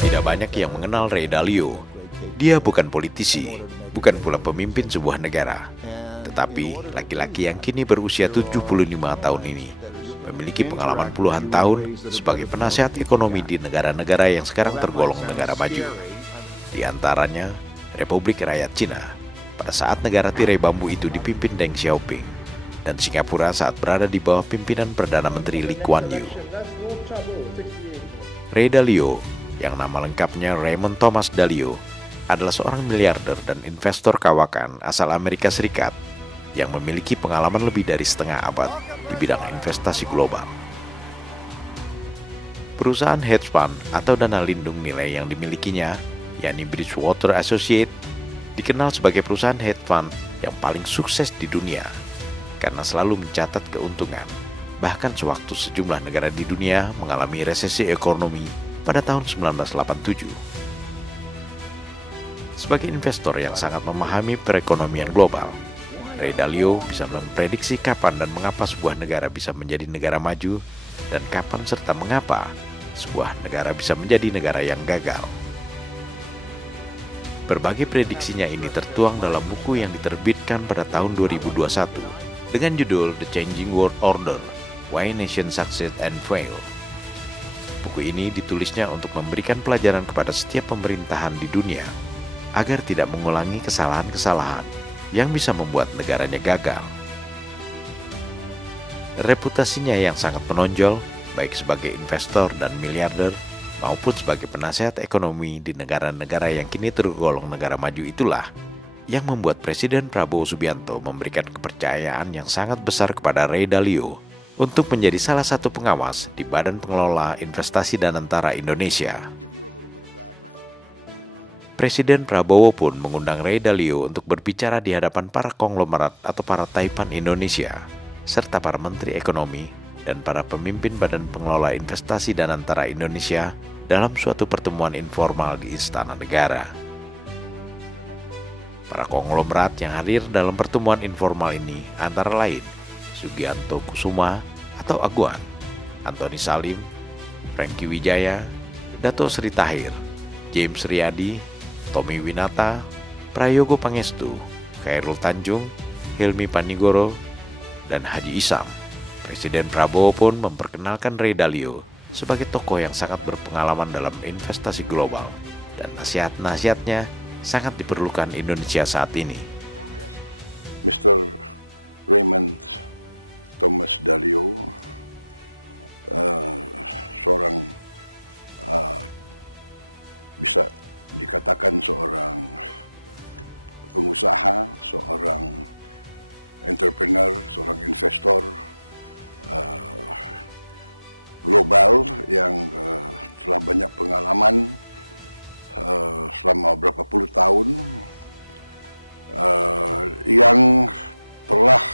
Tidak banyak yang mengenal Ray Dalio. Dia bukan politisi, bukan pula pemimpin sebuah negara, tetapi laki-laki yang kini berusia 75 tahun ini memiliki pengalaman puluhan tahun sebagai penasihat ekonomi di negara-negara yang sekarang tergolong negara maju. Di antaranya Republik Rakyat Cina pada saat negara tirai bambu itu dipimpin Deng Xiaoping, dan Singapura saat berada di bawah pimpinan Perdana Menteri Lee Kuan Yew. Ray Dalio, yang nama lengkapnya Raymond Thomas Dalio, adalah seorang miliarder dan investor kawakan asal Amerika Serikat yang memiliki pengalaman lebih dari setengah abad di bidang investasi global. Perusahaan hedge fund atau dana lindung nilai yang dimilikinya, yakni Bridgewater Associates, dikenal sebagai perusahaan hedge fund yang paling sukses di dunia karena selalu mencatat keuntungan, bahkan sewaktu sejumlah negara di dunia mengalami resesi ekonomi pada tahun 1987. Sebagai investor yang sangat memahami perekonomian global, Ray Dalio bisa memprediksi kapan dan mengapa sebuah negara bisa menjadi negara maju, dan kapan serta mengapa sebuah negara bisa menjadi negara yang gagal. Berbagai prediksinya ini tertuang dalam buku yang diterbitkan pada tahun 2021 dengan judul The Changing World Order: Why Nations Succeed and Fail. Buku ini ditulisnya untuk memberikan pelajaran kepada setiap pemerintahan di dunia agar tidak mengulangi kesalahan-kesalahan yang bisa membuat negaranya gagal. Reputasinya yang sangat menonjol, baik sebagai investor dan miliarder, maupun sebagai penasihat ekonomi di negara-negara yang kini tergolong negara maju itulah yang membuat Presiden Prabowo Subianto memberikan kepercayaan yang sangat besar kepada Ray Dalio untuk menjadi salah satu pengawas di Badan Pengelola Investasi Danantara Indonesia. Presiden Prabowo pun mengundang Ray Dalio untuk berbicara di hadapan para konglomerat atau para taipan Indonesia, serta para menteri ekonomi dan para pemimpin Badan Pengelola Investasi Danantara Indonesia dalam suatu pertemuan informal di Istana Negara. Para konglomerat yang hadir dalam pertemuan informal ini antara lain Sugianto Kusuma atau Aguan, Antoni Salim, Franky Wijaya, Dato Sri Tahir, James Riyadi, Tommy Winata, Prayogo Pangestu, Khairul Tanjung, Hilmi Panigoro, dan Haji Isam. Presiden Prabowo pun memperkenalkan Ray Dalio sebagai tokoh yang sangat berpengalaman dalam investasi global, dan nasihat-nasihatnya sangat diperlukan Indonesia saat ini. Mr. Raymond Thomas Dalio, seorang bisa dikatakan seorang pengusaha, seorang entrepreneur, seorang investor global yang telah banyak pengalaman selama berapa puluh tahun, yang telah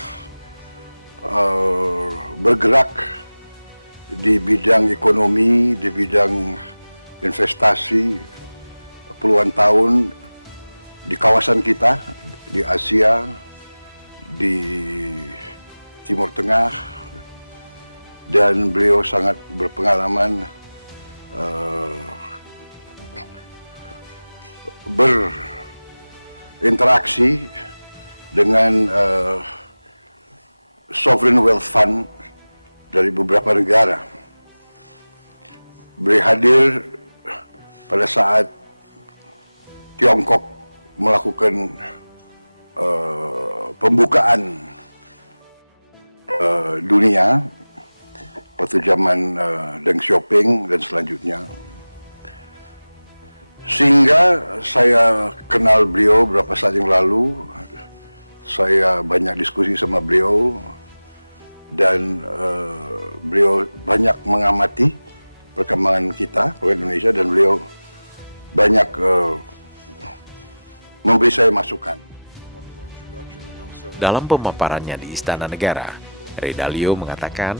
bergerak di bidang ekonomi, di bidang investasi puluhan tahun di kawasan kita, di Asia, di Timur Tengah, dan beliau sangat berpengalaman berinteraksi dengan sovereign wealth fund dari beberapa negara. Beliau hadir pada saat Tiongkok melakukan pembukaan dunia waktu zaman Deng Xiaoping dan selanjutnya, sehingga saya kenal beliau beberapa saat yang lalu. Saya banyak diskusi sama beliau, dan beliau banyak mengamati perkembangan kita, perkembangan Indonesia, dan beliau banyak memberi saya masukan. Dalam pemaparannya di Istana Negara, Ray Dalio mengatakan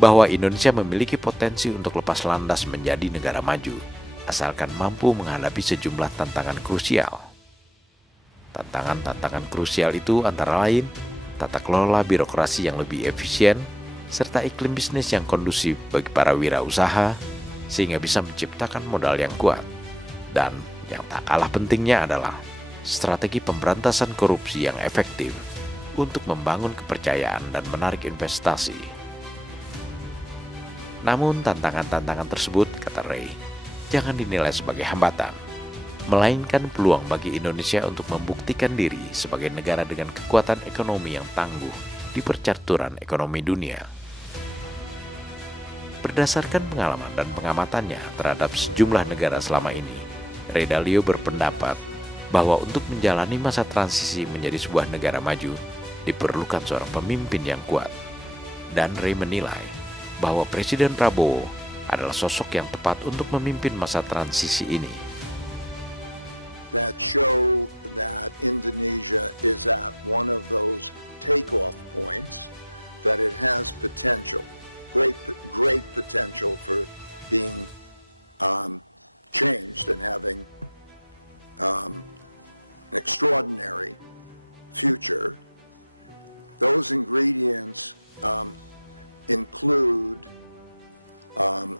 bahwa Indonesia memiliki potensi untuk lepas landas menjadi negara maju, asalkan mampu menghadapi sejumlah tantangan krusial. Tantangan-tantangan krusial itu antara lain tata kelola birokrasi yang lebih efisien, serta iklim bisnis yang kondusif bagi para wirausaha, sehingga bisa menciptakan modal yang kuat. Dan yang tak kalah pentingnya adalah strategi pemberantasan korupsi yang efektif untuk membangun kepercayaan dan menarik investasi. Namun tantangan-tantangan tersebut, kata Ray, jangan dinilai sebagai hambatan, melainkan peluang bagi Indonesia untuk membuktikan diri sebagai negara dengan kekuatan ekonomi yang tangguh di percaturan ekonomi dunia. Berdasarkan pengalaman dan pengamatannya terhadap sejumlah negara selama ini, Ray Dalio berpendapat bahwa untuk menjalani masa transisi menjadi sebuah negara maju, diperlukan seorang pemimpin yang kuat. Dan Ray menilai bahwa Presiden Prabowo adalah sosok yang tepat untuk memimpin masa transisi ini. That show that Indonesia is at one of those takeoff points, that it has potential, great potential for being changed and having an extraordinary future. Those ingredients include a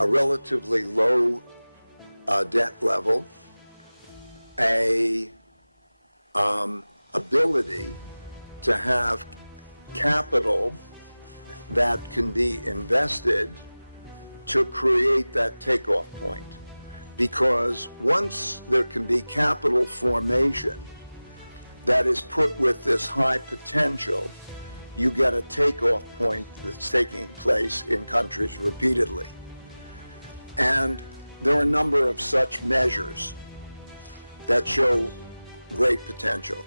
relatively low debt level, a ability to have capital that can be invested to create that takeoff point. Because once there can be capital formation that is put with this high potential, you get a takeoff point that's taking place in countries repeatedly. And there are a number of such measures that show great potential.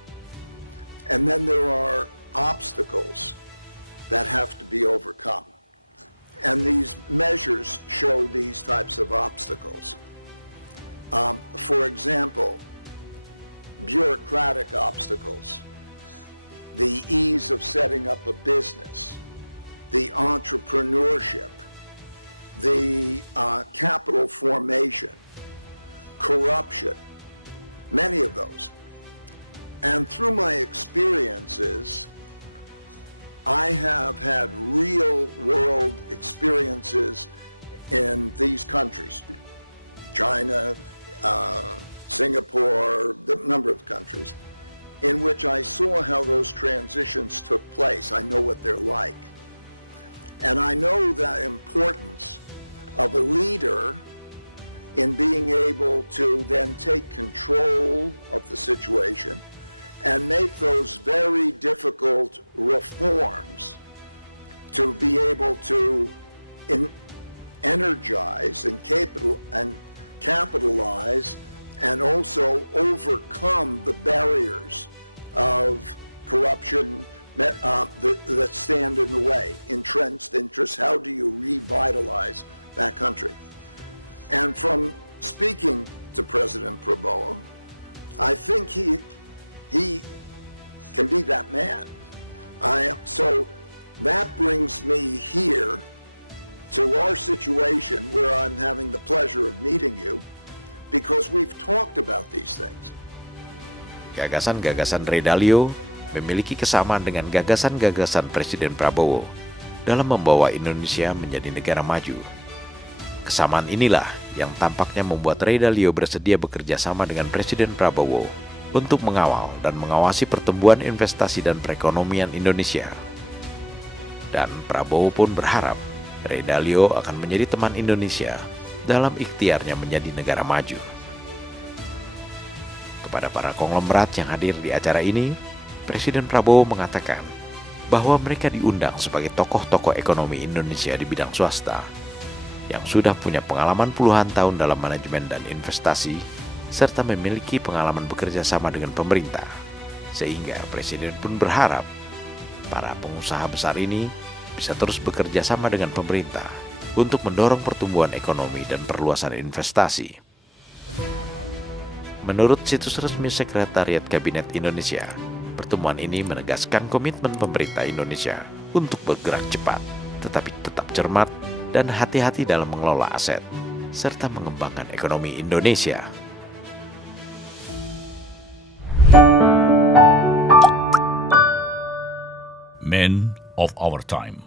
And then there are obstacles that have to be overcome. And these measures show these types of obstacles. For example, bureaucratic obstacles, the ease of setting up a business, the entrepreneurship, the capital formation, corruption, many of those. And through my experiences, I have had real world experiences in these countries, China, Singapore, a number of countries, in which I saw how those transitions took place. I know what they're like. And I know the importance of a leader in being able to then take control of the situation and make those very difficult reforms to be able to energize and capitalize and also overcome the barriers of corruption that stand in the way, entrenched interests. How do you revitalize that country? And from speaking to President Prabowo, I think he can be that man. So that brings me here to our situation where I'm having the pleasure of meeting you, because we've talked about these things. Gagasan-gagasan Ray Dalio memiliki kesamaan dengan gagasan-gagasan Presiden Prabowo dalam membawa Indonesia menjadi negara maju. Kesamaan inilah yang tampaknya membuat Ray Dalio bersedia bekerja sama dengan Presiden Prabowo untuk mengawal dan mengawasi pertumbuhan investasi dan perekonomian Indonesia. Dan Prabowo pun berharap Ray Dalio akan menjadi teman Indonesia dalam ikhtiarnya menjadi negara maju. Kepada para konglomerat yang hadir di acara ini, Presiden Prabowo mengatakan bahwa mereka diundang sebagai tokoh-tokoh ekonomi Indonesia di bidang swasta yang sudah punya pengalaman puluhan tahun dalam manajemen dan investasi, serta memiliki pengalaman bekerja sama dengan pemerintah. Sehingga Presiden pun berharap para pengusaha besar ini bisa terus bekerja sama dengan pemerintah untuk mendorong pertumbuhan ekonomi dan perluasan investasi. Menurut situs resmi Sekretariat Kabinet Indonesia, pertemuan ini menegaskan komitmen pemerintah Indonesia untuk bergerak cepat, tetapi tetap cermat dan hati-hati dalam mengelola aset, serta mengembangkan ekonomi Indonesia. Men of our time.